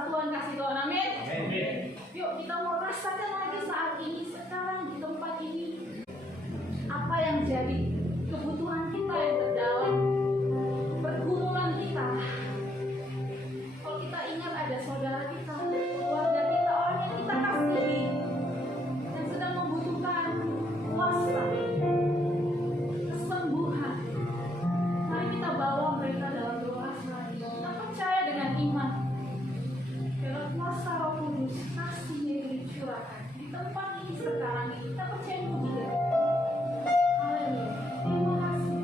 persatuan kasih Tuhan. Amin. Yuk kita mau rasakan lagi saat ini, sekarang di tempat ini, apa yang jadi kebutuhan kita yang terdalam, pergumulan kita. Kalau kita ingat ada saudara kita, keluarga kita, orang yang kita kasihi, yang sedang membutuhkan kuasa, kesembuhan, mari kita bawa mereka dalam doa sehari. Kita percaya dengan iman karena kuasa Roh Kudus, kasih-Nya yang dicurahkan di tempat ini sekarang ini. Kita percaya mujizat. Haleluya. Terima kasih.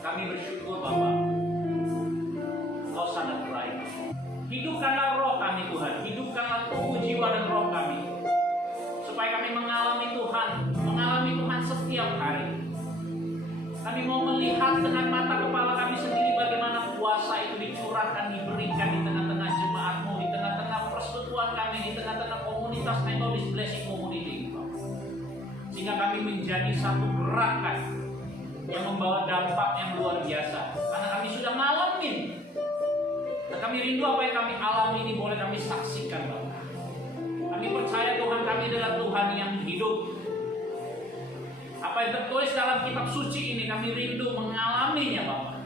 Kami bersyukur Bapa, Kau sangat baik. Hidupkanlah roh kami Tuhan, hidupkanlah tubuh, jiwa, dan roh kami, supaya kami mengalami Tuhan setiap hari. Kami mau melihat dengan mata kepala kami sendiri bagaimana kuasa itu dicurahkan, diberikan di tengah-tengah jemaat-Mu, di tengah-tengah persekutuan kami, di tengah-tengah komunitas Methodist Blessing Community, sehingga kami menjadi satu gerakan yang membawa dampak yang luar biasa. Karena kami sudah ngalamin, dan kami rindu apa yang kami alami ini boleh kami saksikan, Bapak. Kami percaya Tuhan, kami adalah Tuhan yang hidup. Apa yang tertulis dalam kitab suci ini kami rindu mengalaminya Bapak.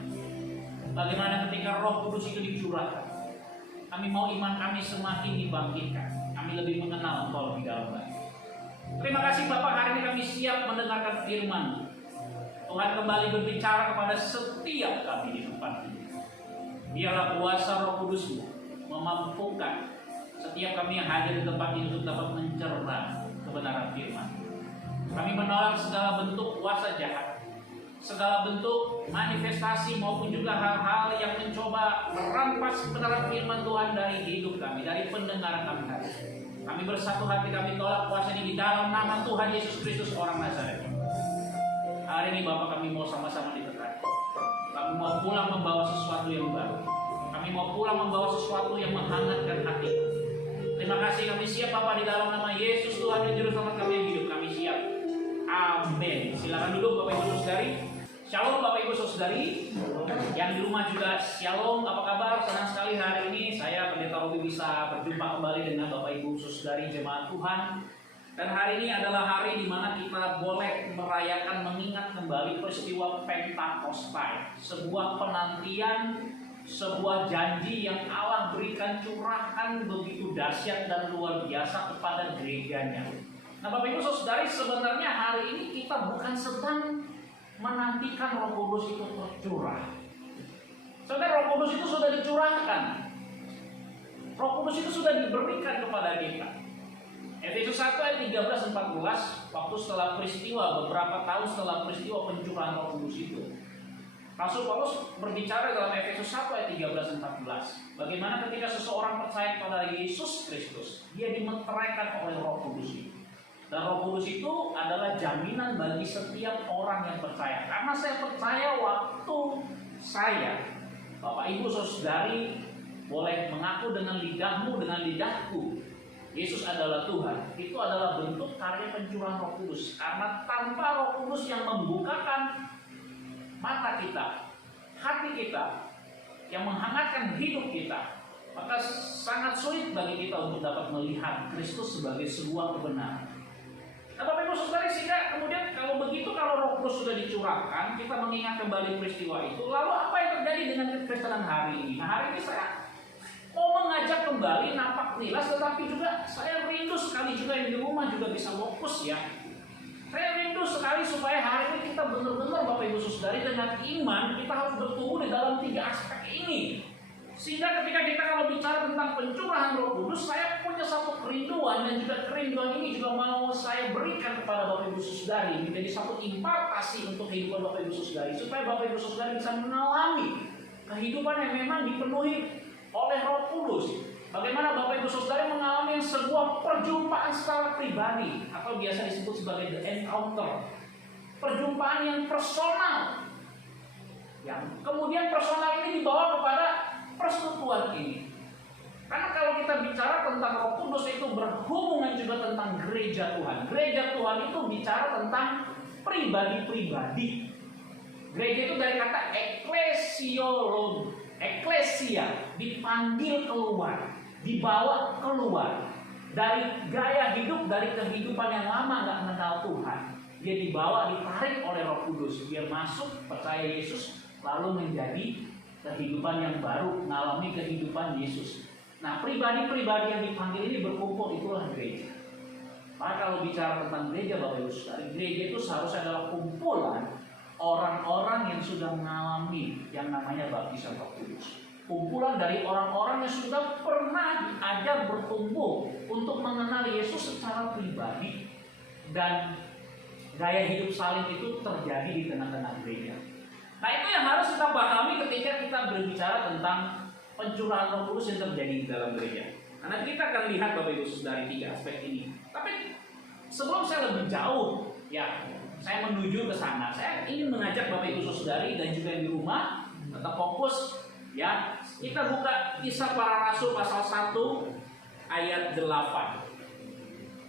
Bagaimana ketika Roh Kudus itu dicurahkan, kami mau iman kami semakin dibangkitkan. Kami lebih mengenal Engkau lebih dalam lagi. Terima kasih Bapak, hari ini kami siap mendengarkan firman. Tuhan kembali berbicara kepada setiap kami di tempat ini. Biarlah kuasa Roh Kudus-Mu memampukan setiap kami yang hadir di tempat ini untuk dapat mencerna kebenaran firman. Kami menolak segala bentuk kuasa jahat, segala bentuk manifestasi maupun juga hal-hal yang mencoba merampas kebenaran firman Tuhan dari hidup kami, dari pendengaran kami hari ini. Kami bersatu hati, kami tolak kuasa ini di dalam nama Tuhan Yesus Kristus orang Nazaret. Hari ini Bapak, kami mau sama-sama ditekan. Kami mau pulang membawa sesuatu yang baru. Kami mau pulang membawa sesuatu yang menghangatkan hati. Terima kasih, kami siap Bapak, di dalam nama Yesus Tuhan dan Juru Selamat kami yang hidup. Kami siap. Amin. Silakan duduk Bapak Ibu Saudari. Shalom Bapak Ibu Saudari. Yang di rumah juga shalom. Apa kabar? Senang sekali hari ini saya Pendeta Robi bisa berjumpa kembali dengan Bapak Ibu Saudari jemaat Tuhan. Dan hari ini adalah hari di mana kita boleh merayakan, mengingat kembali peristiwa Pentakosta, sebuah penantian, sebuah janji yang Allah berikan, curahkan begitu dahsyat dan luar biasa kepada gerejanya. Nah Bapak Ibu Saudari, sebenarnya hari ini kita bukan sedang menantikan Roh Kudus itu tercurah. Sebenarnya Roh Kudus itu sudah dicurahkan. Roh Kudus itu sudah diberikan kepada kita. Efesus 1 ayat 13-14, waktu setelah peristiwa, beberapa tahun setelah peristiwa pencurahan Roh Kudus itu, Rasul Paulus berbicara dalam Efesus 1 ayat 13-14, bagaimana ketika seseorang percaya kepada Yesus Kristus, dia dimeteraikan oleh Roh Kudus itu. Dan Roh Kudus itu adalah jaminan bagi setiap orang yang percaya. Karena saya percaya waktu saya, Bapak Ibu Saudari, boleh mengaku dengan lidahmu, dengan lidahku, Yesus adalah Tuhan. Itu adalah bentuk karya pencurahan Roh Kudus. Karena tanpa Roh Kudus yang membukakan mata kita, hati kita, yang menghangatkan hidup kita, maka sangat sulit bagi kita untuk dapat melihat Kristus sebagai sebuah kebenaran. Nah Bapak Ibu Saudari, sehingga kemudian kalau begitu, kalau Roh Kudus sudah dicurahkan, kita mengingat kembali peristiwa itu, lalu apa yang terjadi dengan kekristenan hari ini? Nah hari ini saya mau mengajak kembali napak tilas, tetapi juga saya rindu sekali juga yang di rumah juga bisa fokus ya. Saya rindu sekali supaya hari ini kita benar-benar Bapak Ibu Saudari dengan iman kita harus bertumbuh di dalam 3 aspek ini. Sehingga ketika kita kalau bicara tentang pencurahan Roh Kudus, saya punya satu kerinduan, dan juga kerinduan ini juga mau saya berikan kepada Bapak Ibu Saudari menjadi satu impartasi untuk kehidupan Bapak Ibu Saudari, supaya Bapak Ibu Saudari bisa mengalami kehidupan yang memang dipenuhi oleh Roh Kudus. Bagaimana Bapak Ibu Saudari mengalami sebuah perjumpaan secara pribadi, atau biasa disebut sebagai the encounter, perjumpaan yang personal, yang kemudian personal ini dibawa kepada persekutuan ini. Karena kalau kita bicara tentang Roh Kudus, itu berhubungan juga tentang gereja Tuhan. Gereja Tuhan itu bicara tentang pribadi-pribadi. Gereja itu dari kata eklesia, dipanggil keluar, dibawa keluar dari gaya hidup, dari kehidupan yang lama nggak mengenal Tuhan. Dia dibawa, ditarik oleh Roh Kudus, dia masuk, percaya Yesus, lalu menjadi kehidupan yang baru, mengalami kehidupan Yesus. Nah, pribadi-pribadi yang dipanggil ini berkumpul, itulah gereja. Maka kalau bicara tentang gereja, Bapak Ibu Saudara, gereja itu seharusnya adalah kumpulan orang-orang yang sudah mengalami yang namanya baptisan Roh Kudus. Kumpulan dari orang-orang yang sudah pernah diajar bertumbuh untuk mengenal Yesus secara pribadi, dan gaya hidup salib itu terjadi di tengah-tengah gereja. Nah itu yang harus kita pahami ketika kita berbicara tentang pencurahan Roh Kudus yang terjadi di dalam gereja. Karena kita akan lihat Bapak Ibu Saudari 3 aspek ini. Tapi sebelum saya lebih jauh, ya saya menuju ke sana, saya ingin mengajak Bapak Ibu Saudari dan juga yang di rumah tetap fokus. Ya, kita buka Kisah Para Rasul pasal 1 ayat 8.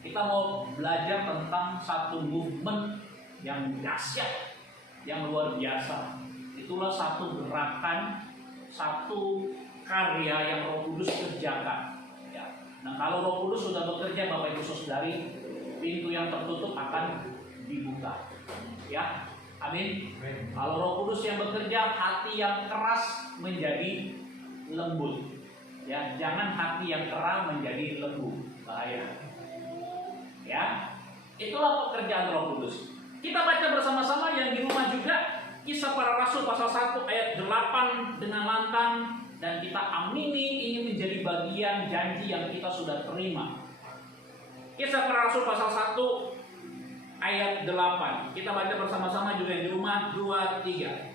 Kita mau belajar tentang satu movement yang dahsyat, yang luar biasa. Itulah satu gerakan, satu karya yang Roh Kudus kerjakan. Ya. Nah, kalau Roh Kudus sudah bekerja, Bapak Ibu Saudari, pintu yang tertutup akan dibuka. Ya, amin. Kalau Roh Kudus yang bekerja, hati yang keras menjadi lembut. Ya, jangan hati yang keras menjadi lembut, bahaya. Ya, itulah pekerjaan Roh Kudus. Kita baca bersama-sama yang di rumah juga, Kisah Para Rasul pasal 1 ayat 8 dengan lantang, dan kita amini ini menjadi bagian janji yang kita sudah terima. Kisah Para Rasul pasal 1 ayat 8. Kita baca bersama-sama juga yang di rumah, 2, 3.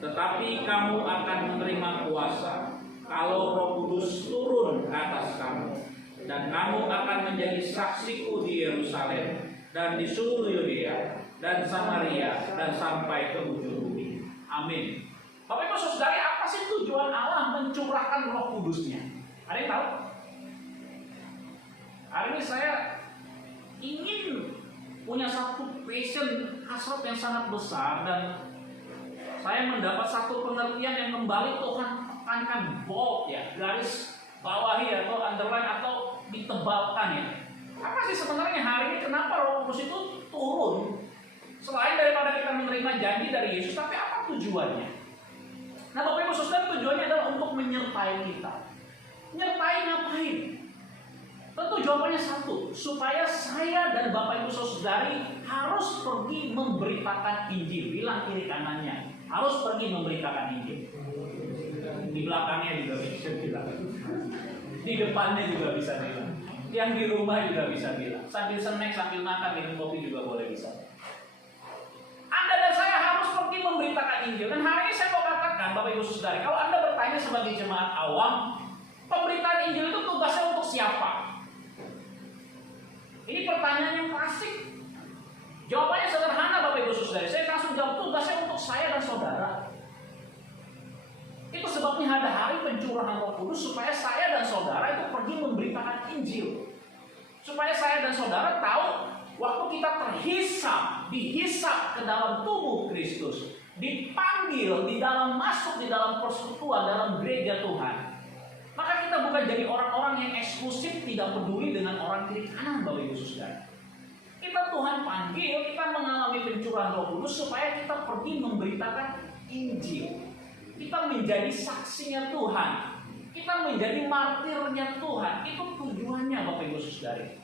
Tetapi kamu akan menerima kuasa kalau Roh Kudus turun ke atas kamu, dan kamu akan menjadi saksiku di Yerusalem dan di seluruh Yudea dan Samaria dan sampai ke ujung bumi. Amin. Bapak Ibu Saudara, apa sih tujuan Allah mencurahkan Roh Kudusnya? Ada yang tahu? Hari ini saya ingin punya satu passion, hasrat yang sangat besar, dan saya mendapat satu pengertian yang kembali Tuhan tekankan bold ya, garis bawahi atau underline atau ditebalkan ya. Apa sih sebenarnya hari ini kenapa Roh Kudus itu turun? Selain daripada kita menerima janji dari Yesus, tapi apa tujuannya? Nah, Bapak Ibu Saudara, tujuannya adalah untuk menyertai kita. Menyertai ngapain? Tentu jawabannya satu, supaya saya dan Bapak Ibu Saudari harus pergi memberitakan Injil. Bilang kiri kanannya, harus pergi memberitakan Injil. Di belakangnya juga bisa bilang, di depannya juga bisa bilang, yang di rumah juga bisa bilang, sambil snack, sambil makan, minum kopi juga boleh bisa. Anda dan saya harus pergi memberitakan Injil. Dan hari ini saya mau katakan, Bapak Ibu Saudari, kalau Anda bertanya sebagai jemaat awam, pemberitaan Injil itu tugasnya untuk siapa? Ini pertanyaan yang klasik. Jawabannya sederhana, Bapak Ibu Saudari. Saya langsung jawab, tugasnya untuk saya dan saudara. Itu sebabnya ada hari pencurahan Roh Kudus, supaya saya dan saudara itu pergi memberitakan Injil. Supaya saya dan saudara tahu, waktu kita terhisap, dihisap ke dalam tubuh Kristus, dipanggil di dalam, masuk di dalam persekutuan, dalam gereja Tuhan, maka kita bukan jadi orang-orang yang eksklusif, tidak peduli dengan orang kiri kanan, Bapak Ibu Saudara. Kita Tuhan panggil, kita mengalami pencurahan Roh Kudus supaya kita pergi memberitakan Injil. Kita menjadi saksinya Tuhan, kita menjadi martirnya Tuhan. Itu tujuannya, Bapak Ibu Saudara.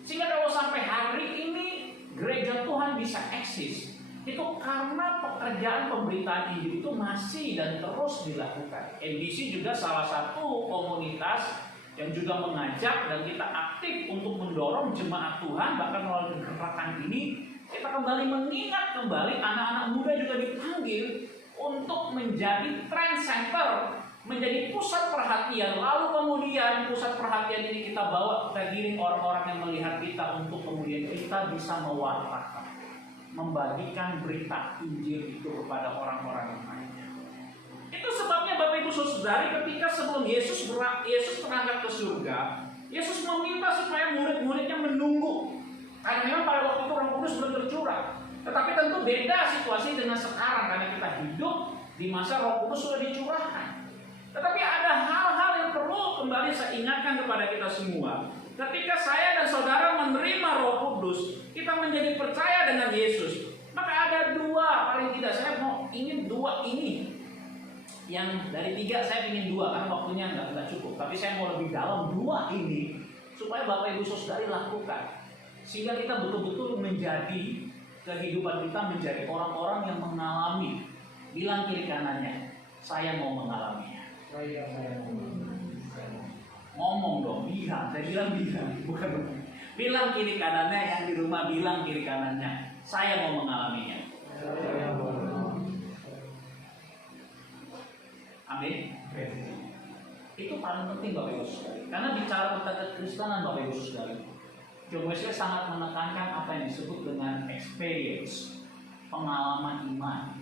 Sehingga kalau sampai hari ini gereja Tuhan bisa eksis, itu karena pekerjaan pemberitaan Injil itu masih dan terus dilakukan. NBC juga salah satu komunitas yang juga mengajak, dan kita aktif untuk mendorong jemaat Tuhan. Bahkan melalui gerakan ini kita kembali mengingat kembali anak-anak muda juga dipanggil untuk menjadi trend center, menjadi pusat perhatian. Lalu kemudian pusat perhatian ini kita bawa, kita giring orang-orang yang melihat kita, untuk kemudian kita bisa mewartakan, membagikan berita Injil itu kepada orang-orang yang lainnya. Itu sebabnya Bapak Ibu Saudari, ketika sebelum Yesus berangkat ke surga, Yesus meminta supaya murid-muridnya menunggu. Karena memang pada waktu itu Roh Kudus belum tercurah. Tetapi tentu beda situasi dengan sekarang, karena kita hidup di masa Roh Kudus sudah dicurahkan. Tetapi ada hal-hal yang perlu kembali saya ingatkan kepada kita semua. Ketika saya dan saudara menerima Roh Kudus, kita menjadi percaya dengan Yesus, maka ada dua, paling tidak saya mau ingin dua ini. Yang dari tiga saya ingin dua, karena waktunya nggak cukup. Tapi saya mau lebih dalam dua ini, supaya Bapak Ibu Saudari lakukan. Sehingga kita betul-betul menjadi, kehidupan kita menjadi orang-orang yang mengalami. Bilang kiri kanannya, saya mau mengalaminya. Saya mau mengalaminya. Ngomong dong, bilang. Saya bilang, bukan dong. Bilang kiri kanannya, yang di rumah bilang kiri kanannya, saya mau mengalaminya. Amin. Itu paling penting, Bapak Ibu Saudari. Karena bicara tentang kekristenan, Bapak Ibu Saudari, John Wesley sangat menekankan apa yang disebut dengan experience, pengalaman iman.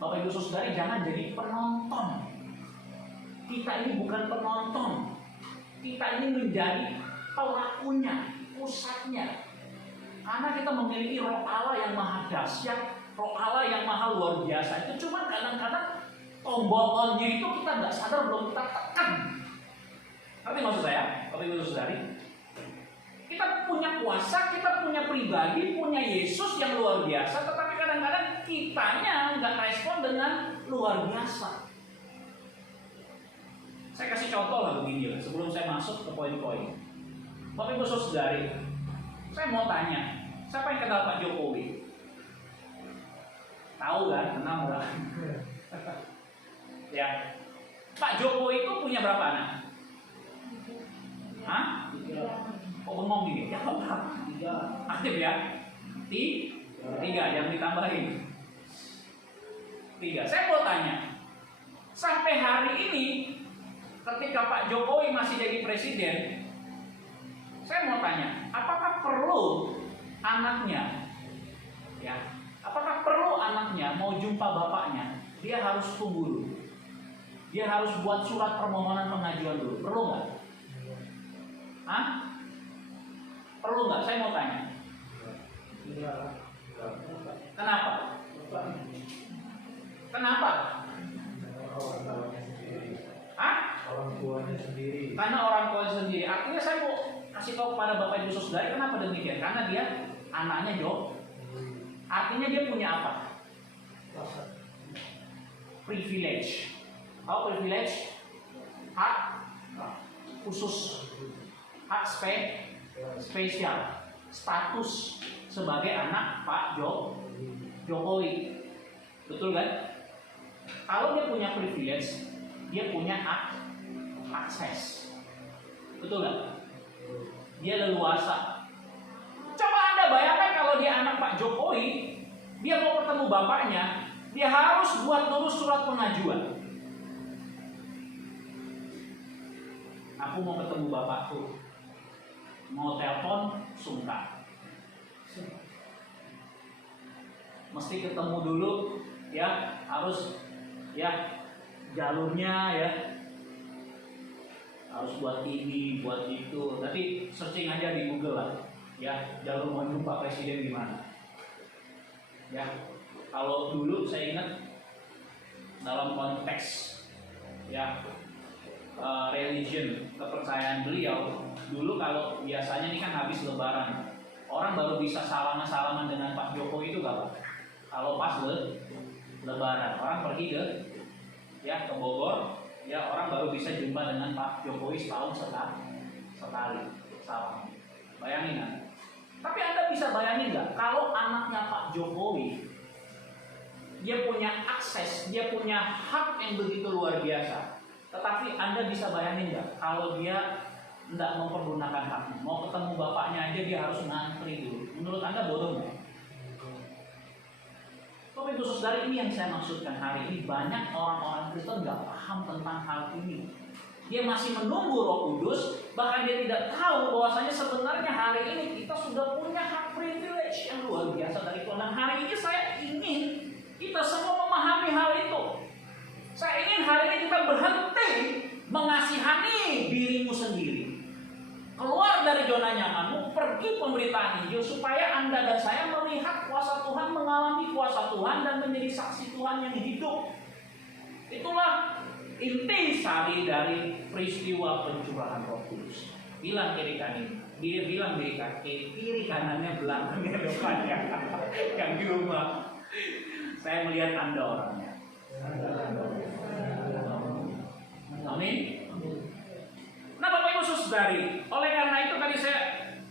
Bapak Ibu Saudari, jangan jadi penonton. Kita ini bukan penonton. Kita ini menjadi pelakunya, pusatnya. Karena kita memiliki Roh Allah yang maha dahsyat, Roh Allah yang maha luar biasa. Itu cuma kadang-kadang tombol on-nya itu kita nggak sadar, belum kita tekan. Tapi maksud saya, Bapak Ibu Saudari, kita punya kuasa, kita punya pribadi, punya Yesus yang luar biasa, tetapi kadang-kadang kitanya nggak respon dengan luar biasa. Saya kasih contoh lah begini lah, sebelum saya masuk ke poin-poin. Bapak Ibu Saudari, saya mau tanya, siapa yang kenal Pak Jokowi? Tahu kan? Kenal nggak? Ya, Pak Jokowi itu punya berapa anak? Hah? Kok bengong gini? Ya berapa? 3. Aktif ya? 3, yang ditambahin 3. Saya mau tanya, sampai hari ini ketika Pak Jokowi masih jadi presiden, saya mau tanya, apakah perlu anaknya, ya, apakah perlu anaknya mau jumpa bapaknya, dia harus tunggu dulu, dia harus buat surat permohonan pengajuan dulu, perlu nggak? Hah? Perlu nggak? Saya mau tanya. Kenapa? Kenapa? Hah? Orang tuanya sendiri. Karena orang tuanya sendiri. Artinya saya mau kasih tahu kepada Bapak Ibu Saudara, kenapa demikian? Karena dia anaknya Jo. Artinya dia punya apa? Privilege. Tahu privilege? Hak khusus, hak spesial, status sebagai anak Pak Jokowi. Betul kan? Kalau dia punya privilege, dia punya akses. Betul nggak? Dia leluasa. Coba Anda bayangkan kalau dia anak Pak Jokowi, dia mau ketemu bapaknya, dia harus buat dulu surat pengajuan. Aku mau ketemu bapakku, mau telepon sungkan. Mesti ketemu dulu, ya, harus, ya, jalurnya, ya, harus buat ini, buat itu. Nanti searching aja di Google lah, ya, jalur mau jumpa presiden gimana. Ya, kalau dulu saya ingat dalam konteks, ya, religion, kepercayaan beliau, dulu kalau biasanya ini kan habis lebaran, orang baru bisa salaman dengan Pak Jokowi itu kapan? Kalau pas lebaran, orang pergi ke Bogor, ya, orang baru bisa jumpa dengan Pak Jokowi setahun sekali salam. Bayangin kan? Tapi Anda bisa bayangin nggak kalau anaknya Pak Jokowi, dia punya akses, dia punya hak yang begitu luar biasa. Tetapi Anda bisa bayangin nggak kalau dia tidak mempergunakan haknya, mau ketemu bapaknya aja dia harus ngantri dulu. Menurut Anda bodoh nggak? Bapak Ibu Saudara, ini yang saya maksudkan hari ini. Banyak orang-orang Kristen nggak paham tentang hal ini. Dia masih menunggu Roh Kudus, bahkan dia tidak tahu bahwasanya sebenarnya hari ini kita sudah punya hak privilege yang luar biasa dari Tuhan. Dan hari ini saya ingin kita semua memahami hal itu. Saya ingin hari ini kita berhenti mengasihani dirimu sendiri. Keluar dari zona nyamanmu, pergi pemberitaan Injil supaya Anda dan saya melihat kuasa Tuhan, mengalami kuasa Tuhan dan menjadi saksi Tuhan yang hidup. Itulah inti sari dari peristiwa pencurahan Roh Kudus. Bilang kiri kanan, dia bilang kiri kanannya, belakangnya, depannya. Yang di rumah, saya melihat Anda orangnya. Amin. Nah, Bapak Ibu Saudari, oleh karena itu tadi saya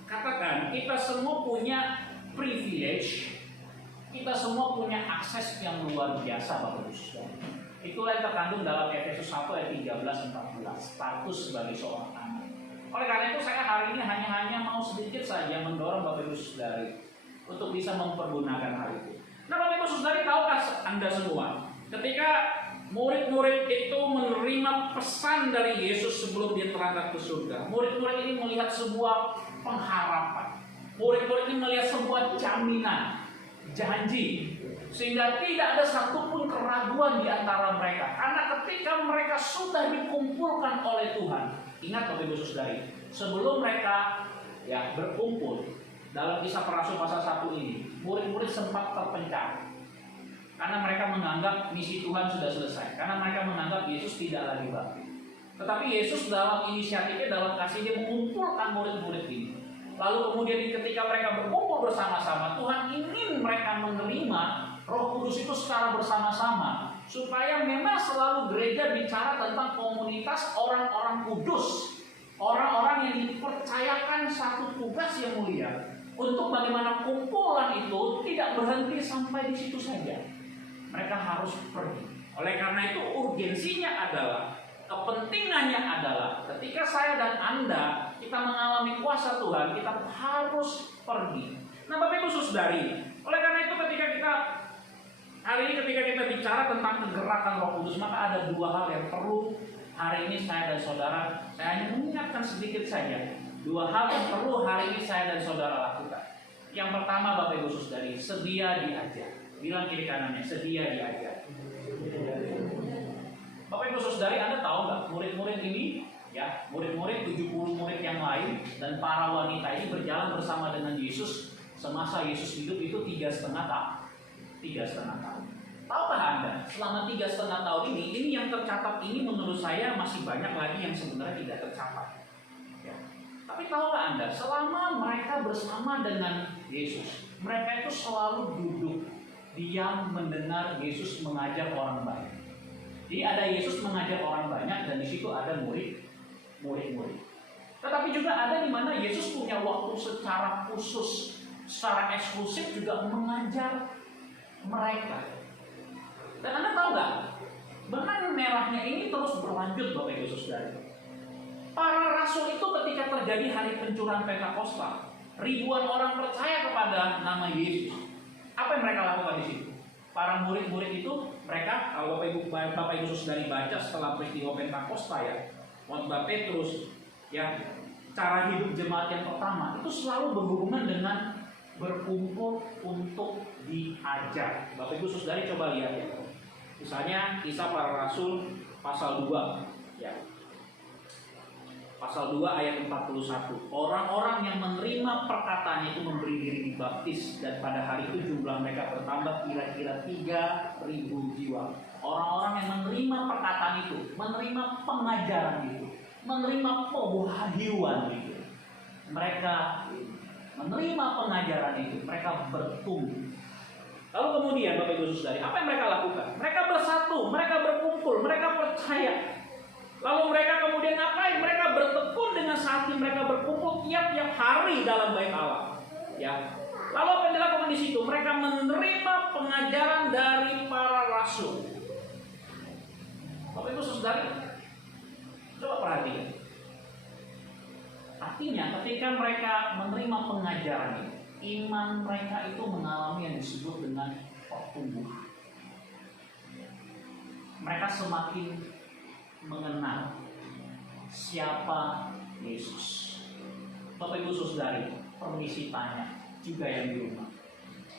katakan kita semua punya privilege, kita semua punya akses yang luar biasa, Bapak Ibu Saudari. Itulah yang terkandung dalam Efesus 1 ayat 13-14, status sebagai seorang anak. Oleh karena itu saya hari ini hanya mau sedikit saja mendorong Bapak Ibu Saudari untuk bisa mempergunakan hal itu. Nah, Bapak Ibu Saudari, tahukah Anda semua, ketika murid-murid itu menerima pesan dari Yesus sebelum dia terangkat ke surga, murid-murid ini melihat sebuah pengharapan. Murid-murid ini melihat sebuah jaminan, janji, sehingga tidak ada satupun keraguan di antara mereka. Karena ketika mereka sudah dikumpulkan oleh Tuhan, ingat Bapak Ibu Saudari, sebelum mereka berkumpul dalam Kisah para Rasul pasal 1 ini, murid-murid sempat terpencar. Karena mereka menganggap misi Tuhan sudah selesai. Karena mereka menganggap Yesus tidak lagi bangkit. Tetapi Yesus dalam inisiatifnya, dalam kasihnya mengumpulkan murid-murid ini. Lalu kemudian ketika mereka berkumpul bersama-sama, Tuhan ingin mereka menerima Roh Kudus itu secara bersama-sama, supaya memang selalu gereja bicara tentang komunitas orang-orang kudus, orang-orang yang dipercayakan satu tugas yang mulia, untuk bagaimana kumpulan itu tidak berhenti sampai di situ saja. Mereka harus pergi. Oleh karena itu urgensinya adalah, kepentingannya adalah, ketika saya dan Anda kita mengalami kuasa Tuhan, kita harus pergi. Nah, Bapak Ibu Saudari, oleh karena itu ketika kita hari ini ketika kita bicara tentang kegerakan Roh Kudus, maka ada dua hal yang perlu hari ini saya dan saudara, saya hanya mengingatkan sedikit saja. Dua hal yang perlu hari ini saya dan saudara lakukan. Yang pertama, Bapak Ibu Saudari, sedia diajar. Bilang kiri kanannya, sedia diajar. Bapak Ibu Saudari, Anda tahu nggak murid-murid ini, ya, murid-murid 70 murid yang lain dan para wanita ini berjalan bersama dengan Yesus semasa Yesus hidup itu 3,5 tahun. 3,5 tahun. Tahukah Anda, selama 3,5 tahun ini yang tercatat ini menurut saya masih banyak lagi yang sebenarnya tidak tercapai. Ya. Tapi tahukah Anda, selama mereka bersama dengan Yesus, mereka itu selalu duduk, diam mendengar Yesus mengajar orang banyak. Jadi ada Yesus mengajar orang banyak dan di situ ada murid-murid. Tetapi juga ada di mana Yesus punya waktu secara khusus, secara eksklusif juga mengajar mereka. Dan Anda tahu nggak, benang merahnya ini terus berlanjut, Bapak Ibu Saudara. Para rasul itu ketika terjadi hari pencurahan Pentakosta, ribuan orang percaya kepada nama Yesus. Apa yang mereka lakukan di situ? Para murid-murid itu, mereka, kalau Bapak Ibu Saudara baca setelah peristiwa Pentakosta ya, khotbah Petrus, ya, cara hidup jemaat yang pertama itu selalu berhubungan dengan berkumpul untuk diajar. Bapak Ibu Saudara coba lihat ya. Misalnya Kisah Para Rasul pasal 2 ya. Pasal 2 ayat 41. Orang-orang yang menerima perkataan itu memberi diri dibaptis, dan pada hari itu jumlah mereka bertambah kira-kira 3.000 jiwa. Orang-orang yang menerima perkataan itu, menerima pengajaran itu, menerima pewahyuan itu, mereka menerima pengajaran itu, mereka bertumbuh. Lalu kemudian Bapak Ibu Saudara, apa yang mereka lakukan? Mereka bersatu, mereka berkumpul, mereka percaya. Lalu mereka kemudian ngapain? Mereka bertekun dengan hati, mereka berkumpul tiap-tiap hari dalam bait Allah. Ya. Lalu apa yang dilakukan di situ? Mereka menerima pengajaran dari para rasul. Bapak Ibu Saudara, coba perhatikan. Artinya ketika mereka menerima pengajaran ini, iman mereka itu mengalami yang disebut dengan pertumbuhan. Mereka semakin mengenal siapa Yesus. Bapak Ibu Saudari, permisi tanya juga yang di rumah.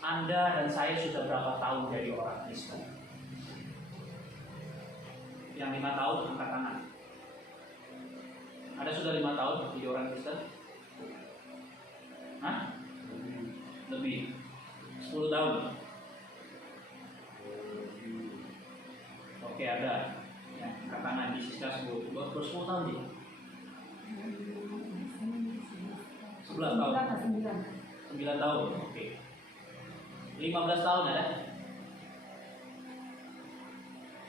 Anda dan saya sudah berapa tahun jadi orang Kristen? Yang 5 tahun angkat tangan. Ada sudah 5 tahun jadi orang Kristen? Hah? Lebih 10 tahun. Oke, ada. Ya, angkat tangan di sisa 10 tahun dia. 11 tahun. 9 tahun. Oke. 15 tahun ada?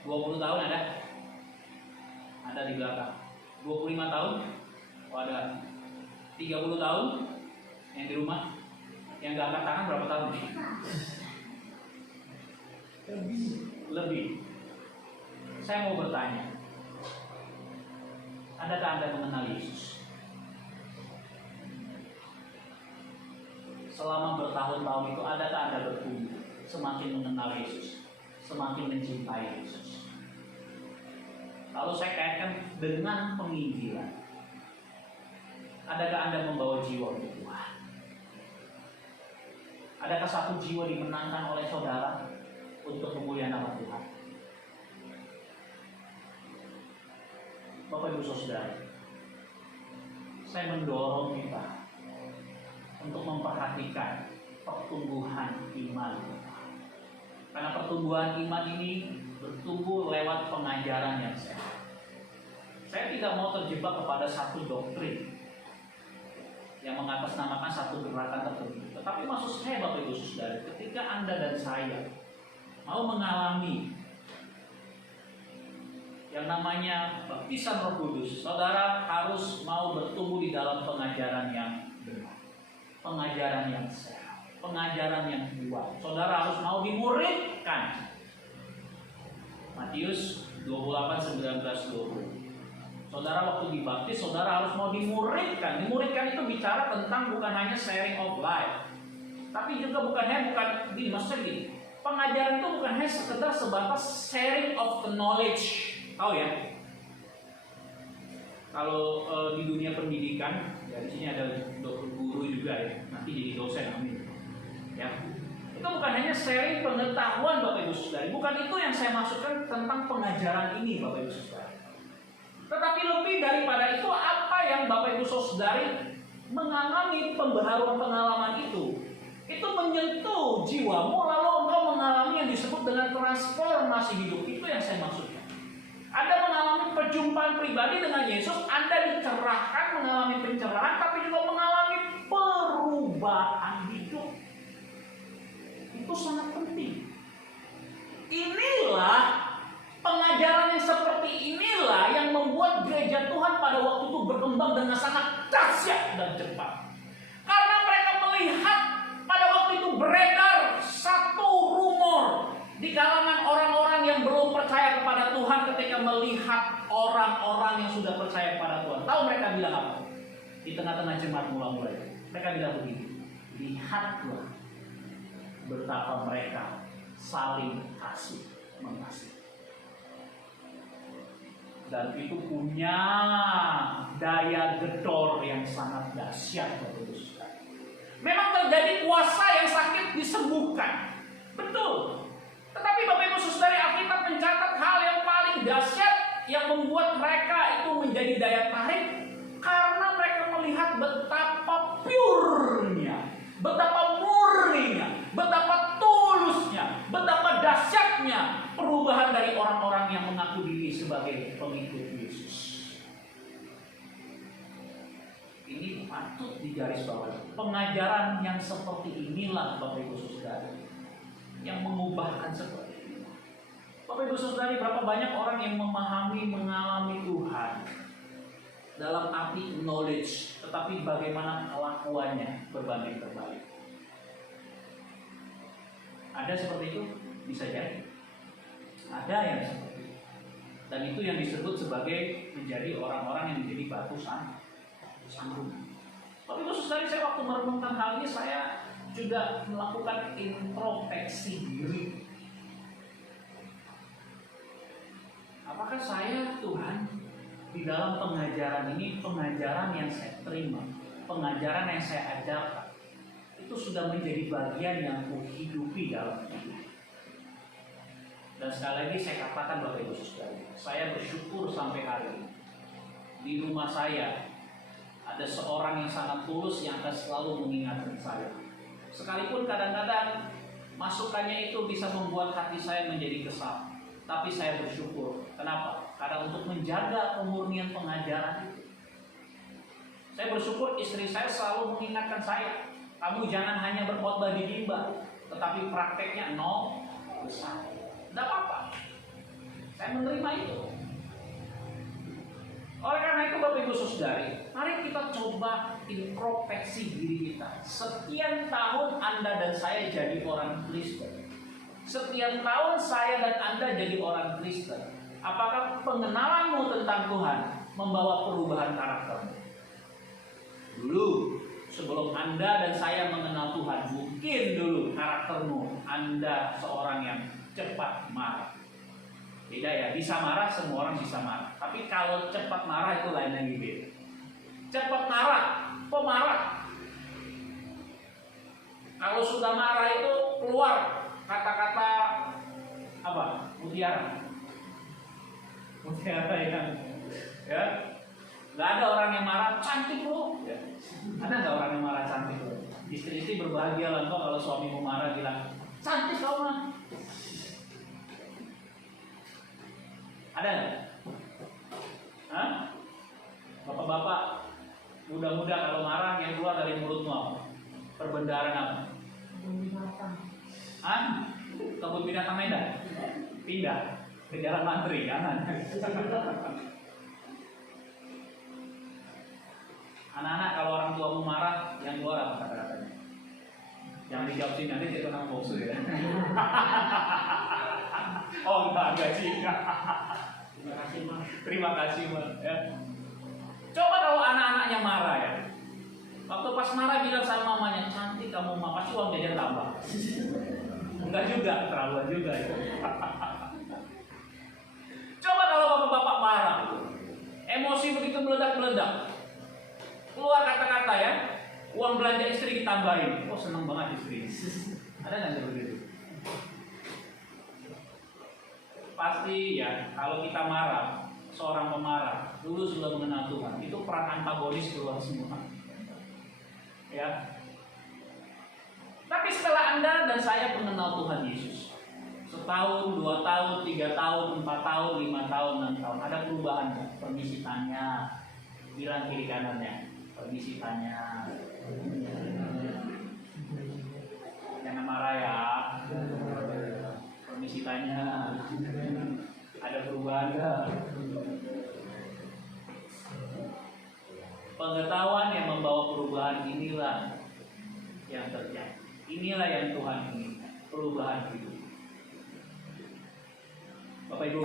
20 tahun ada? Ada di belakang. 25 tahun? Oh, ada. 30 tahun? Yang di rumah? Yang gak angkat tangan berapa tahun nih? Lebih. Saya mau bertanya, adakah Anda mengenal Yesus? Selama bertahun-tahun itu, adakah Anda bertumbuh semakin mengenal Yesus, semakin mencintai Yesus? Lalu saya kaitkan dengan penginjilan. Adakah Anda membawa jiwa untuk Tuhan? Adakah satu jiwa dimenangkan oleh saudara untuk kemuliaan nama Tuhan? Bapak Ibu Saudara, saya mendorong kita untuk memperhatikan pertumbuhan iman. Karena pertumbuhan iman ini bertumbuh lewat pengajaran yang sehat. Saya tidak mau terjebak kepada satu doktrin. yang mengatasnamakan satu gerakan tertentu. Tetapi maksud saya Bapak Ibu Saudara, ketika Anda dan saya mau mengalami yang namanya baptisan Roh Kudus, saudara harus mau bertumbuh di dalam pengajaran yang benar, pengajaran yang sehat, pengajaran yang kuat. Saudara harus mau dimuridkan. Matius 28:19-20. Saudara waktu dibaptis, saudara harus mau dimuridkan. Dimuridkan itu bicara tentang bukan hanya sharing of life, tapi juga bukan gini, maksudnya gini. Pengajaran itu bukan hanya sekedar sebatas sharing of the knowledge. Tahu ya? Kalau di dunia pendidikan, ya di sini ada guru juga ya, nanti jadi dosen, amin. Ya. Itu bukan hanya sharing pengetahuan Bapak Ibu Saudara. Bukan itu yang saya maksudkan tentang pengajaran ini Bapak Ibu Saudara. Tetapi lebih daripada itu, apa yang Bapak Ibu Saudari mengalami pembaharuan pengalaman itu menyentuh jiwamu, lalu engkau mengalami yang disebut dengan transformasi hidup. Itu yang saya maksudkan. Anda mengalami perjumpaan pribadi dengan Yesus, Anda dicerahkan, mengalami pencerahan, tapi juga mengalami perubahan hidup. Itu sangat penting. Inilah pengajaran yang seperti inilah yang membuat gereja Tuhan pada waktu itu berkembang dengan sangat dahsyat dan cepat. Karena mereka melihat pada waktu itu beredar satu rumor di kalangan orang-orang yang belum percaya kepada Tuhan ketika melihat orang-orang yang sudah percaya kepada Tuhan. Tahu mereka bilang apa? Di tengah-tengah jemaat mula-mula itu. Mereka bilang begini, lihatlah betapa mereka saling kasih mengasihi. Dan itu punya daya gedor yang sangat dahsyat Bapak Ibu Saudara. Memang terjadi kuasa yang sakit disembuhkan, betul. Tetapi Bapak Ibu Saudara, Alkitab mencatat hal yang paling dahsyat yang membuat mereka itu menjadi daya tarik, karena mereka melihat betapa purenya, betapa murninya, betapa tulusnya, betapa dahsyatnya perubahan dari orang-orang yang mengaku diri sebagai pengikut Yesus. Ini patut digarisbawahi. Pengajaran yang seperti inilah Bapak Ibu Saudara yang mengubahkan seperti ini. Bapak Ibu Saudara, berapa banyak orang yang memahami, mengalami Tuhan dalam arti knowledge, tetapi bagaimana kelakuannya berbanding terbalik. Ada seperti itu? Bisa jadi. Ada yang seperti itu. Dan itu yang disebut sebagai menjadi orang-orang yang menjadi batu sandungan. Tapi Ibu Saudara, saya waktu merenungkan hal ini, saya juga melakukan introspeksi diri. Apakah saya, Tuhan, di dalam pengajaran ini, pengajaran yang saya terima, pengajaran yang saya ajarkan, itu sudah menjadi bagian yang kuhidupi dalam hidup. Dan sekali lagi saya katakan Bapak Ibu Saudara, saya bersyukur sampai hari ini di rumah saya ada seorang yang sangat tulus yang akan selalu mengingatkan saya. Sekalipun kadang-kadang masukannya itu bisa membuat hati saya menjadi kesal, tapi saya bersyukur. Kenapa? Karena untuk menjaga kemurnian pengajaran itu, saya bersyukur istri saya selalu mengingatkan saya, kamu jangan hanya berkhotbah di mimbar, tetapi prakteknya nol besar. Tidak apa-apa, saya menerima itu. Oleh karena itu Bapak Ibu Saudari, mari kita coba introspeksi diri kita. Sekian tahun Anda dan saya jadi orang Kristen. Sekian tahun saya dan Anda jadi orang Kristen. Apakah pengenalanmu tentang Tuhan membawa perubahan karaktermu? Dulu, sebelum Anda dan saya mengenal Tuhan, mungkin dulu karaktermu Anda seorang yang cepat marah. Beda ya, bisa marah, semua orang bisa marah. Tapi kalau cepat marah itu lain lagi beda. Cepat marah, pemarah. Kalau sudah marah itu keluar kata-kata apa? Mutiara. Mutiara yang ya. Gak ada orang yang marah cantik loh. Ya. Ada nggak orang yang marah cantik loh? Istri-istri berbahagia lah kalau suamimu marah bilang cantik kau mah. Ada nggak? Hah? Bapak-bapak muda-muda kalau marah yang keluar Perbendaharaan apa? Hah? Kebun binatang Medan? Pindah ke Jalan Mantri, kanan. Anak-anak, kalau orang tuamu marah, yang keluar apa kata-katanya? Yang dijawab sih nanti dia tenang boksu ya. Oh enggak sih. Terima kasih, Mas. Terima kasih, Mas. Ya. Coba kalau anak-anaknya marah ya. Waktu pas marah bilang sama mamanya, cantik kamu mah, pasti uang jajan tambah. Enggak juga, terlaluan juga itu. Coba kalau bapak-bapak marah, emosi begitu meledak-meledak, keluar kata-kata ya, uang belanja istri ditambahin. Oh seneng banget istri. Ada nggak seperti itu? Pasti ya, kalau kita marah, seorang pemarah dulu sudah mengenal Tuhan, itu peran antagonis keluar semua. Ya. Tapi setelah Anda dan saya mengenal Tuhan Yesus, setahun, 2 tahun, 3 tahun, 4 tahun, 5 tahun, 6 tahun, ada perubahan kan? Permisi tanya, bilang kiri kanannya, permisi tanya. Jangan marah ya. Permisi tanya. Ada perubahan enggak? Pengetahuan yang membawa perubahan inilah yang terjadi. Inilah yang Tuhan inginkan, perubahan hidup. Bapak Ibu,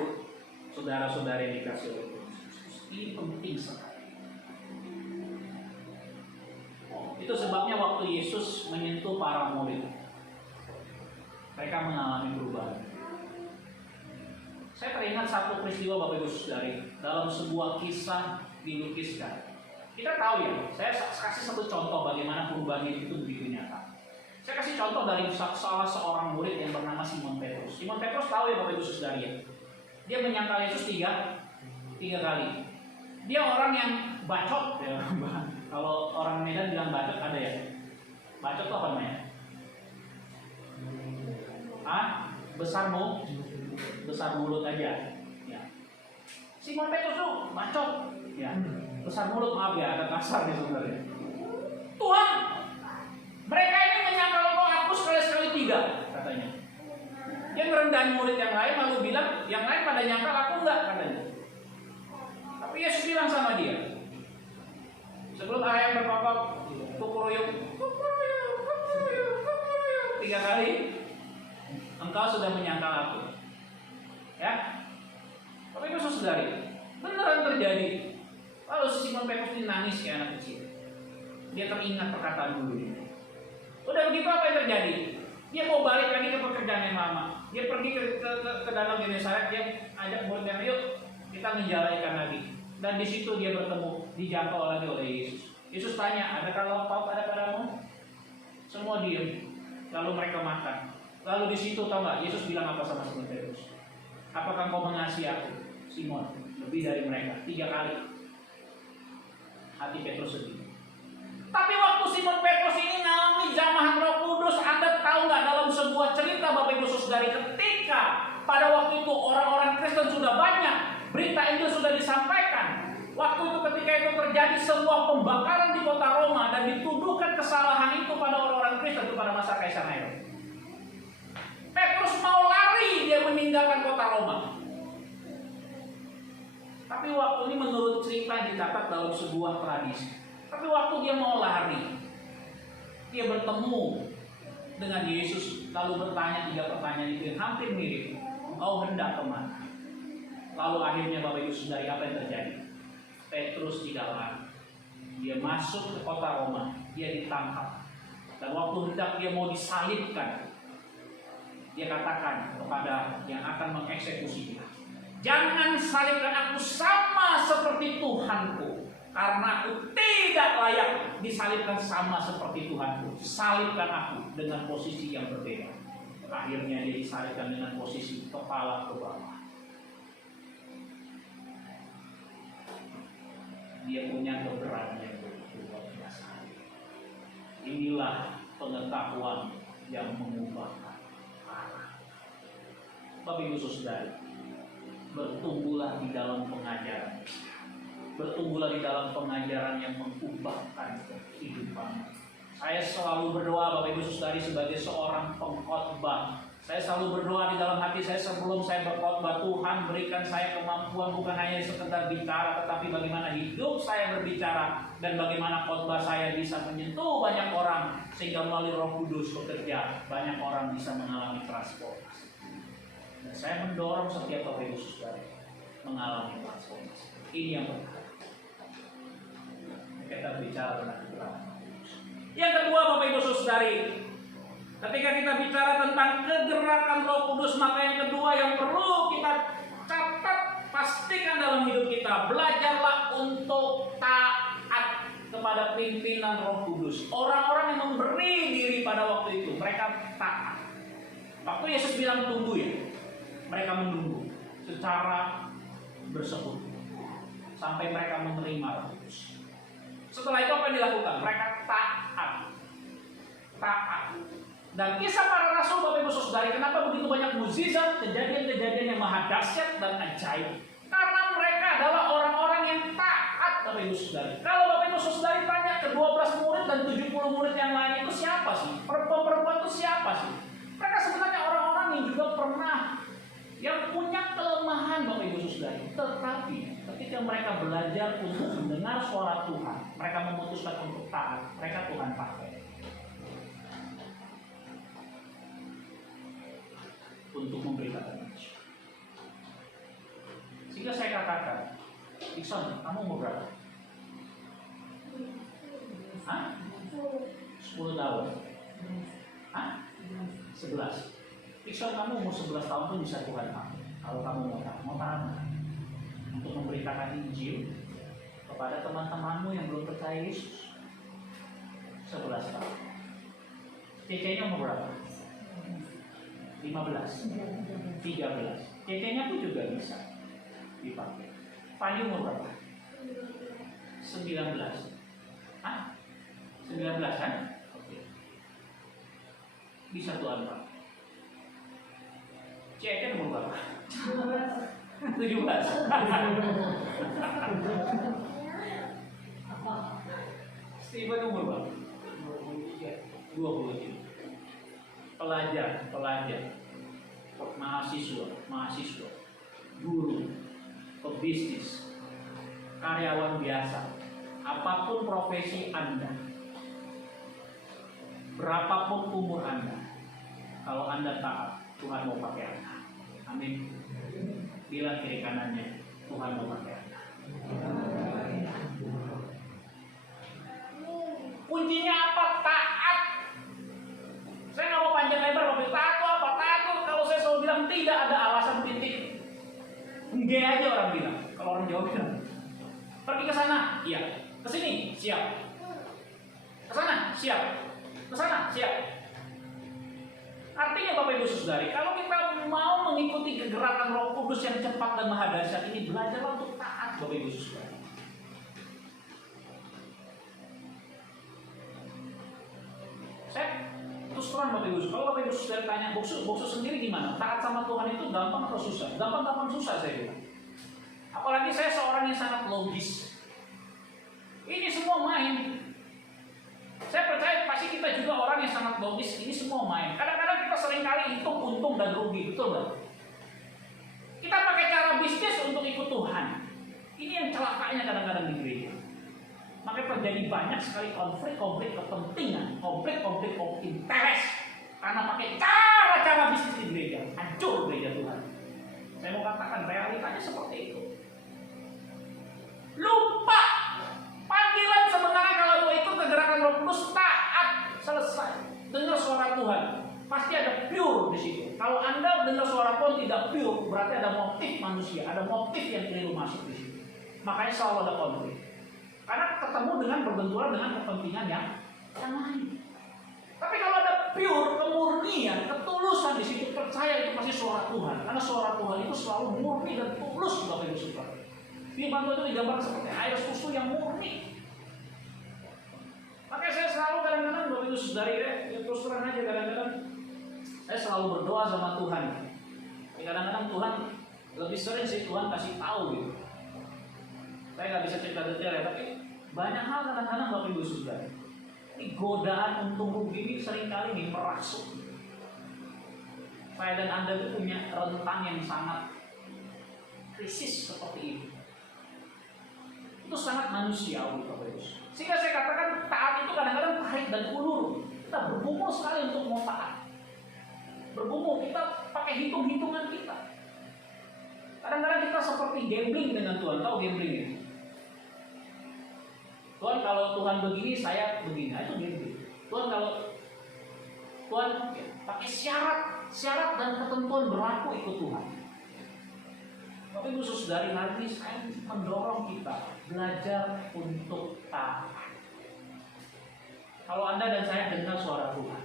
saudara-saudari yang dikasihi oleh Tuhan, ini penting sekali. Itu sebabnya waktu Yesus menyentuh para murid, mereka mengalami perubahan. Saya teringat satu peristiwa Bapak Ibu Saudari dalam sebuah kisah dilukiskan. Kita tahu ya, saya kasih satu contoh bagaimana perubahan itu begitu nyata. Saya kasih contoh dari salah seorang murid yang bernama Simon Petrus. Simon Petrus tahu ya Bapak Ibu Saudari ya, dia menyangkal Yesus tiga kali. Dia orang yang bacot ya. Kalau orang Medan bilang bacot ada ya. Bacot itu apa namanya? Besar mulut aja. Ya. Simon Petrus tuh bacot. Ya. Besar mulut, maaf ya, ada kasar nih sebenarnya. Tuhan, mereka ini menyangkal engkau aku sekali 3 katanya. Dia merendahin murid yang lain lalu bilang, yang lain pada nyangkal aku enggak katanya. Tapi Yesus bilang sama dia, sebelum ayam berkokok, kukuruyuk 3 kali, engkau sudah menyangkal aku. Ya, tapi itu saudari, beneran terjadi. Lalu si Simon Petrus ini nangis kayak anak kecil. Dia teringat perkataan dulu ini. Udah begitu apa yang terjadi? Dia mau balik lagi ke pekerjaan yang lama. Dia pergi ke danau Genesaret. Dia ajak muridnya, yuk kita menjala ikan lagi. Dan di situ dia bertemu, dijangkau lagi oleh Yesus. Yesus tanya, adakah lauk pauk ada padamu? Semua diam. Lalu mereka makan. Lalu di situ tahu nggak? Yesus bilang apa sama Simon Petrus? Apakah kau mengasihi aku, Simon? Lebih dari mereka 3 kali. Hati Petrus sedih. Tapi waktu Simon Petrus ini mengalami jamahan Roh Kudus, Anda tahu nggak dalam sebuah cerita Bapak Ibu Saudari, ketika pada waktu itu orang-orang Kristen sudah banyak, berita Injil sudah disampaikan. Waktu itu ketika itu terjadi sebuah pembakaran di kota Roma dan dituduhkan kesalahan itu pada orang-orang Kristen kepada masa Kaisar Nero. Petrus mau lari, dia meninggalkan kota Roma. Tapi waktu ini menurut cerita dicatat dalam sebuah tradisi. Tapi waktu dia mau lari, dia bertemu dengan Yesus, lalu bertanya 3 pertanyaan itu yang hampir mirip. Engkau hendak kemana? Lalu akhirnya Bapak Ibu Saudari, apa yang terjadi? Petrus tidak lari. Dia masuk ke kota Roma, dia ditangkap. Dan waktu hendak dia mau disalibkan, dia katakan kepada yang akan mengeksekusi dia, jangan salibkan aku sama seperti Tuhanku, karena aku tidak layak disalibkan sama seperti Tuhanku. Salibkan aku dengan posisi yang berbeda. Akhirnya dia disalibkan dengan posisi kepala ke bawah. Dia punya keberanian yang luar biasa. Inilah pengetahuan yang mengubahkan arah. Bapak Ibu Saudara, bertumbuhlah di dalam pengajaran. Bertumbuhlah di dalam pengajaran yang mengubahkan kehidupan. Saya selalu berdoa Bapak Ibu Saudari sebagai seorang pengkhotbah. Saya selalu berdoa di dalam hati saya sebelum saya berkhotbah, Tuhan berikan saya kemampuan bukan hanya sekedar bicara, tetapi bagaimana hidup saya berbicara dan bagaimana khotbah saya bisa menyentuh banyak orang sehingga melalui Roh Kudus bekerja banyak orang bisa mengalami transformasi. Dan saya mendorong setiap Bapak Ibu Saudara mengalami transformasi. Ini yang pertama. Kita bicara tentang kegerakan. Yang kedua Bapak Ibu Saudari, ketika kita bicara tentang kegerakan Roh Kudus, maka yang kedua yang perlu kita catat, pastikan dalam hidup kita, belajarlah untuk taat kepada pimpinan Roh Kudus. Orang-orang yang memberi diri pada waktu itu, mereka taat. Waktu Yesus bilang tunggu ya, mereka menunggu secara bersekutu sampai mereka menerima Roh Kudus. Setelah itu apa yang dilakukan? Mereka taat. Dan kisah para rasul Bapak Ibu Saudari, kenapa begitu banyak mukjizat, kejadian-kejadian yang maha dahsyat dan ajaib? Karena mereka adalah orang-orang yang taat Bapak Ibu Saudari. Kalau Bapak Ibu Saudari tanya ke 12 murid dan 70 murid yang lain itu siapa sih? Perempuan-perempuan itu siapa sih? Mereka sebenarnya orang-orang yang juga pernah yang punya kelemahan Bapak Ibu Saudari. Tetapi ketika mereka belajar untuk mendengar suara Tuhan, mereka memutuskan untuk taat. Mereka Tuhan pakai untuk memberitakan manusia. Sehingga saya katakan, Iksan, kamu mau berapa? Hah? 10 tahun? Hah? 11. Iksan, kamu mau 11 tahun pun bisa Tuhan pakai. Kalau kamu mau tahan untuk memberitakan Injil kepada teman-temanmu yang belum percaya Yesus. 11 tahun. CC-nya mau berapa? 15, 13. CC-nya pun juga bisa dipakai. Payu mau berapa? 19. Hah? 19 kan? Oke. Bisa Tuhan pakai. CC mau berapa? 17. Steven umur berapa? 23. Pelajar, mahasiswa, guru, pebisnis, karyawan biasa, apapun profesi Anda, berapapun umur Anda, kalau Anda taat, Tuhan mau pakai Anda. Amin. Bilang kiri kanannya, Tuhan mau pakai Anda. Kuncinya apa? Taat. Saya nggak mau panjang lebar, tapi taat itu apa? Taat itu kalau saya selalu bilang tidak ada alasan titik. Enggak aja orang bilang. Kalau orang Jawa bilang, pergi ke sana, iya. Ke sini, siap. Ke sana, siap. Ke sana, siap. Artinya Bapak Ibu Saudari, kalau kita mau mengikuti kegerakan Roh Kudus yang cepat dan maha dahsyat ini, belajarlah untuk taat Bapak Ibu Saudari. Saya terus terang Bapak Ibu, kalau Bapak Ibu Saudari tanya, boksu sendiri gimana? Taat sama Tuhan itu gampang atau susah? Gampang susah saya bilang. Apalagi saya seorang yang sangat logis. Ini semua main. Saya percaya pasti kita juga orang yang sangat logis. Ini semua main. Kadang-kadang kita seringkali hitung untung dan rugi, betul nggak? Kita pakai cara bisnis untuk ikut Tuhan. Ini yang celakanya kadang-kadang di gereja. Makanya terjadi banyak sekali konflik kepentingan, konflik of interest. Karena pakai cara bisnis di gereja, hancur gereja Tuhan. Saya mau katakan realitanya seperti itu. Lupa panggilan sebenarnya kalau mau ikut kegerakan Roh Kudus, taat, selesai. Dengar suara Tuhan, pasti ada pure di situ. Kalau Anda dengar suara Tuhan tidak pure, berarti ada motif manusia, ada motif yang keliru masuk di situ. Makanya selalu ada konflik. Karena ketemu dengan berbenturan dengan kepentingan yang lain. Tapi kalau ada pure, kemurnian, ketulusan di situ, percaya itu pasti suara Tuhan. Karena suara Tuhan itu selalu murni dan tulus Bapak Ibu Saudara. Firman Tuhan itu digambarkan seperti air susu yang murni. Makanya saya selalu kadang-kadang Bapak Ibu Saudari ya terus terang aja kadang-kadang saya selalu berdoa sama Tuhan. Kadang-kadang Tuhan lebih sering sih Tuhan kasih tahu gitu. Saya nggak bisa cerita detail ya, tapi banyak hal kadang-kadang Bapak Ibu Saudari. Ini godaan untung rugi ini seringkali nih merasuk. Saya dan Anda itu punya rentang yang sangat krisis seperti ini. Itu sangat manusiawi, Bapak Ibu. Sehingga saya katakan taat itu kadang-kadang pahit dan ulur. Kita bergumul sekali untuk mau taat. Bergumul, kita pakai hitung-hitungan kita. Kadang-kadang kita seperti gambling dengan Tuhan. Tahu gambling ini? Tuhan kalau Tuhan begini, saya begini. Nah, itu gambling. Tuhan kalau Tuhan pakai syarat dan ketentuan berlaku ikut Tuhan. Tapi khusus dari hari ini saya mendorong kita belajar untuk taat. Kalau Anda dan saya dengar suara Tuhan,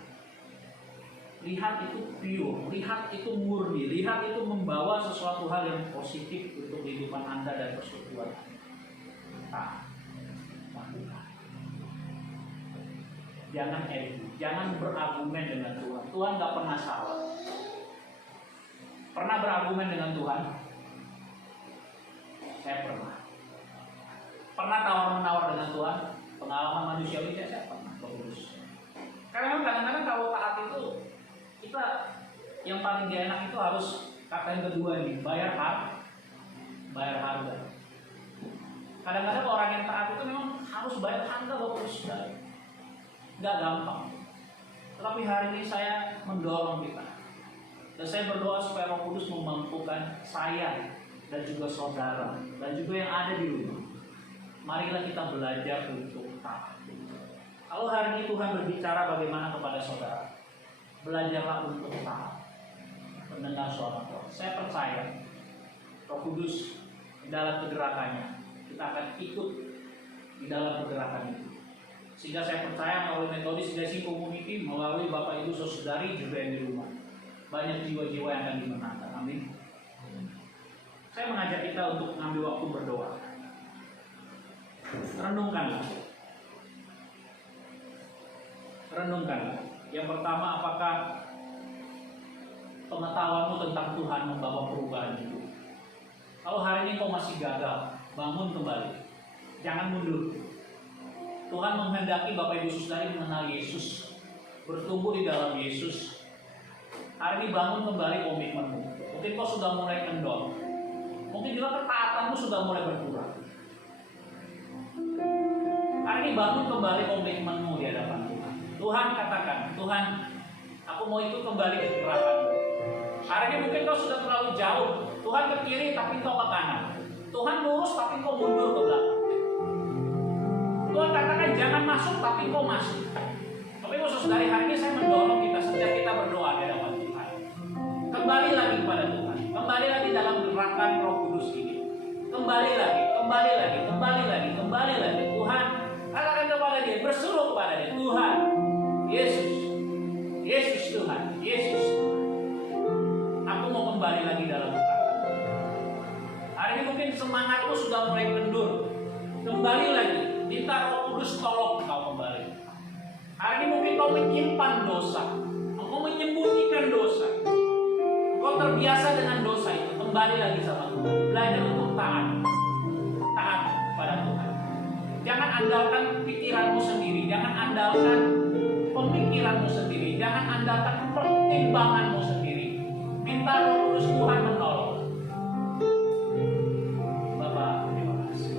lihat itu pure, lihat itu murni, lihat itu membawa sesuatu hal yang positif untuk kehidupan Anda dan persekutuan Anda. Taat, lakukan. Jangan ego, jangan berargumen dengan Tuhan. Tuhan gak pernah salah. Pernah berargumen dengan Tuhan? Saya pernah. Pernah tawar-menawar dengan Tuhan? Pengalaman manusiawi saya pernah. Bagus. Karena kadang-kadang kalau taat itu kita yang paling gak enak itu harus kata yang kedua ini, bayar harga. Kadang-kadang orang yang taat itu memang harus bayar harga, Bapak Saudara. Gak gampang. Tetapi hari ini saya mendorong kita. Dan saya berdoa supaya Roh Kudus memampukan saya dan juga saudara dan juga yang ada di rumah. Marilah kita belajar untuk taat. Kalau hari ini Tuhan berbicara bagaimana kepada saudara, belajarlah untuk taat, mendengar suara Tuhan. Saya percaya Roh Kudus dalam pergerakannya, kita akan ikut di dalam pergerakan itu. Sehingga saya percaya melalui metode Sidasi Community, melalui Bapak Ibu Saudari juga yang di rumah, banyak jiwa-jiwa yang akan dimenangkan. Amin. Saya mengajak kita untuk mengambil waktu berdoa. Renungkanlah. Yang pertama, apakah pengetahuanmu tentang Tuhan membawa perubahan hidup? Kalau hari ini kau masih gagal, bangun kembali. Jangan mundur. Tuhan menghendaki Bapak Ibu Saudari mengenal Yesus, bertumbuh di dalam Yesus. Hari ini bangun kembali komitmenmu. Mungkin kau sudah mulai kendor. Mungkin juga ketaatanmu sudah mulai berkurang. Hari ini bangun kembali komitmenmu di hadapan Tuhan. Tuhan katakan, Tuhan, aku mau ikut kembali ke gerakanmu. Hari ini mungkin kau sudah terlalu jauh. Tuhan ke kiri tapi kau ke kanan. Tuhan lurus tapi kau mundur ke belakang. Tuhan katakan jangan masuk tapi kau masuk. Tapi khusus dari hari ini saya mendorong kita setiap kita berdoa di hadapan Tuhan. Kembali lagi kepada Tuhan. Kembali lagi dalam gerakan Roh Kudus ini. Kembali lagi. Tuhan, katakan kepada Dia, berseru kepada Dia, Tuhan, Yesus Tuhan. Aku mau kembali lagi dalam gerakan. Hari ini mungkin semangatmu sudah mulai kendur. Kembali lagi. Minta Roh Kudus tolong kau kembali. Hari ini mungkin kau menyimpan dosa, kau menyembunyikan dosa, kau terbiasa dengan dosa itu. Kembali lagi sama Tuhan. Belajar untuk taat kepada Tuhan. Jangan andalkan pikiranmu sendiri, jangan andalkan pemikiranmu sendiri, jangan andalkan pertimbanganmu sendiri. Minta Roh Kudus Tuhan menolong. Bapak, terima kasih.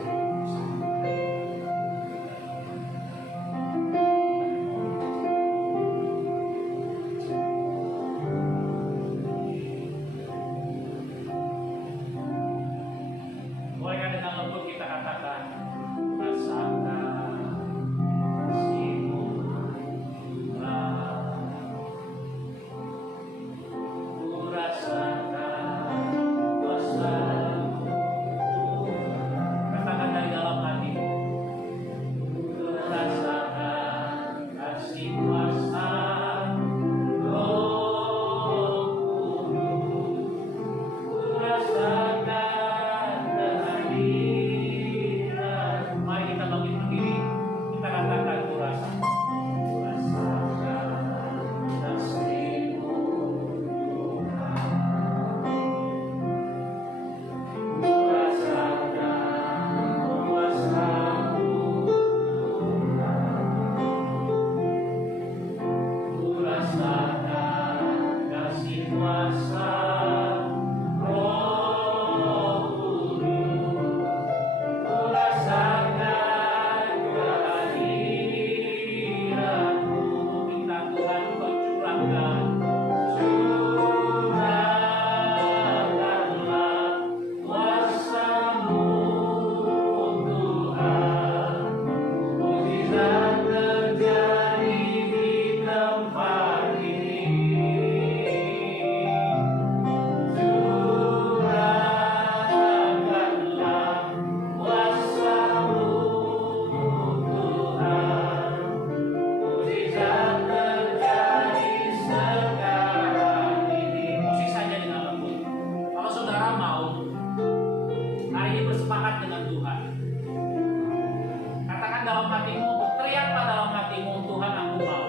aku mau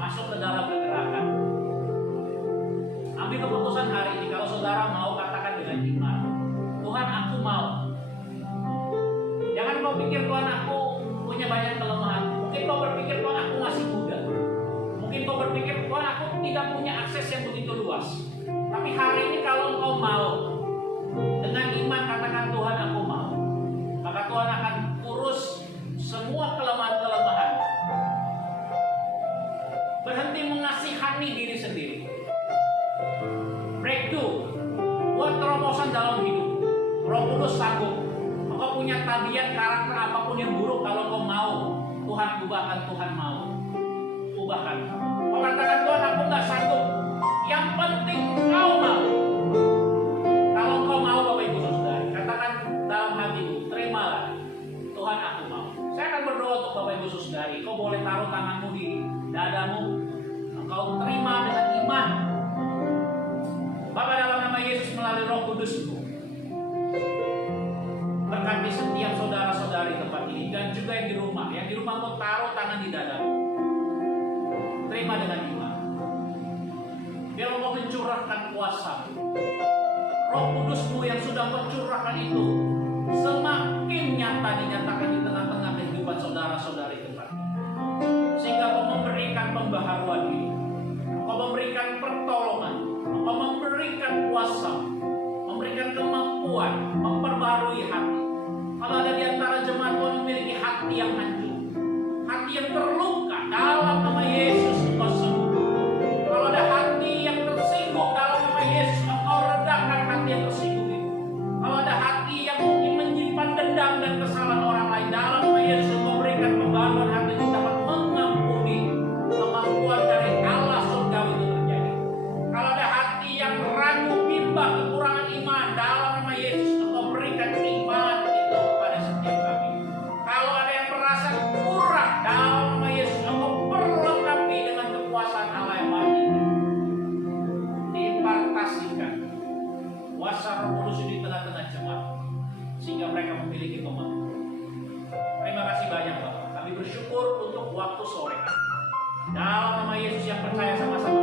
masuk ke dalam kegerakan. Ambil keputusan hari ini. Kalau saudara mau, katakan dengan iman, Tuhan aku mau. Jangan kau pikir Tuhan aku punya banyak kelemahan. Mungkin kau berpikir Tuhan aku masih muda. Mungkin kau berpikir Tuhan aku tidak punya akses yang begitu luas. Tapi hari ini kalau kau mau, dengan iman katakan Tuhan aku mau, maka Tuhan akan urus semua kelemahan-kelemahan. Berhenti mengasihani diri sendiri. Breakthrough, buat terobosan dalam hidup. Roh Kudus sanggup. Kau punya tabiat karakter apapun yang buruk, kalau kau mau, Tuhan ubahkan. Tuhan mau ubahkan. Kau katakan Tuhan aku nggak sanggup. Yang penting kau mau. Kalau kau mau, Bapak Ibu Saudara, katakan dalam hatimu, terimalah. Tuhan aku mau. Saya akan berdoa untuk Bapak Ibu Saudara. Kau boleh taruh tanganmu di dadamu. Kau terima dengan iman. Bapa, dalam nama Yesus melalui Roh Kudus-Mu, berkati setiap saudara-saudari tempat ini dan juga yang di rumah. Yang di rumah kau taruh tangan di dadamu. Terima dengan iman. Biar kau mencurahkan kuasa-Mu. Roh Kudus-Mu yang sudah mencurahkan itu semakin nyata dinyatakan di tengah-tengah kehidupan saudara-saudari tempat ini. Sehingga kau memberikan pembaharuan diri. Kau memberikan pertolongan. Kau memberikan kuasa. Memberikan kemampuan. Memperbarui hati. Kalau ada di antara jemaat Tuhan memiliki hati yang hancur, hati yang terluka, dalam nama Yesus Engkau sembuh. Kalau ada hati yang tersinggung, dalam nama Yesus Engkau redakan hati yang tersinggung itu. Kalau ada hati yang mungkin menyimpan dendam dan kesalahan orang lain, dalam nama Yesus Engkau berikan pembaruan hati itu dapat mengampuni. Kemampuan dari Allah surgawi itu terjadi. Kalau ada hati yang ragu, bimbang, kekurangan iman, dalam nama Yesus Engkau berikan iman itu kepada setiap kami. Kalau ada yang merasa kurang, dalam nama Yesus Engkau perlengkapi dengan kekuasaan Allah yang maha tinggi. Diimpartasikan kuasa Roh Kudus di tengah-tengah jemaat sehingga mereka memiliki kemampuan. Terima kasih banyak Bapak. Kami bersyukur untuk waktu sore. Dalam nama Yesus yang percaya sama-sama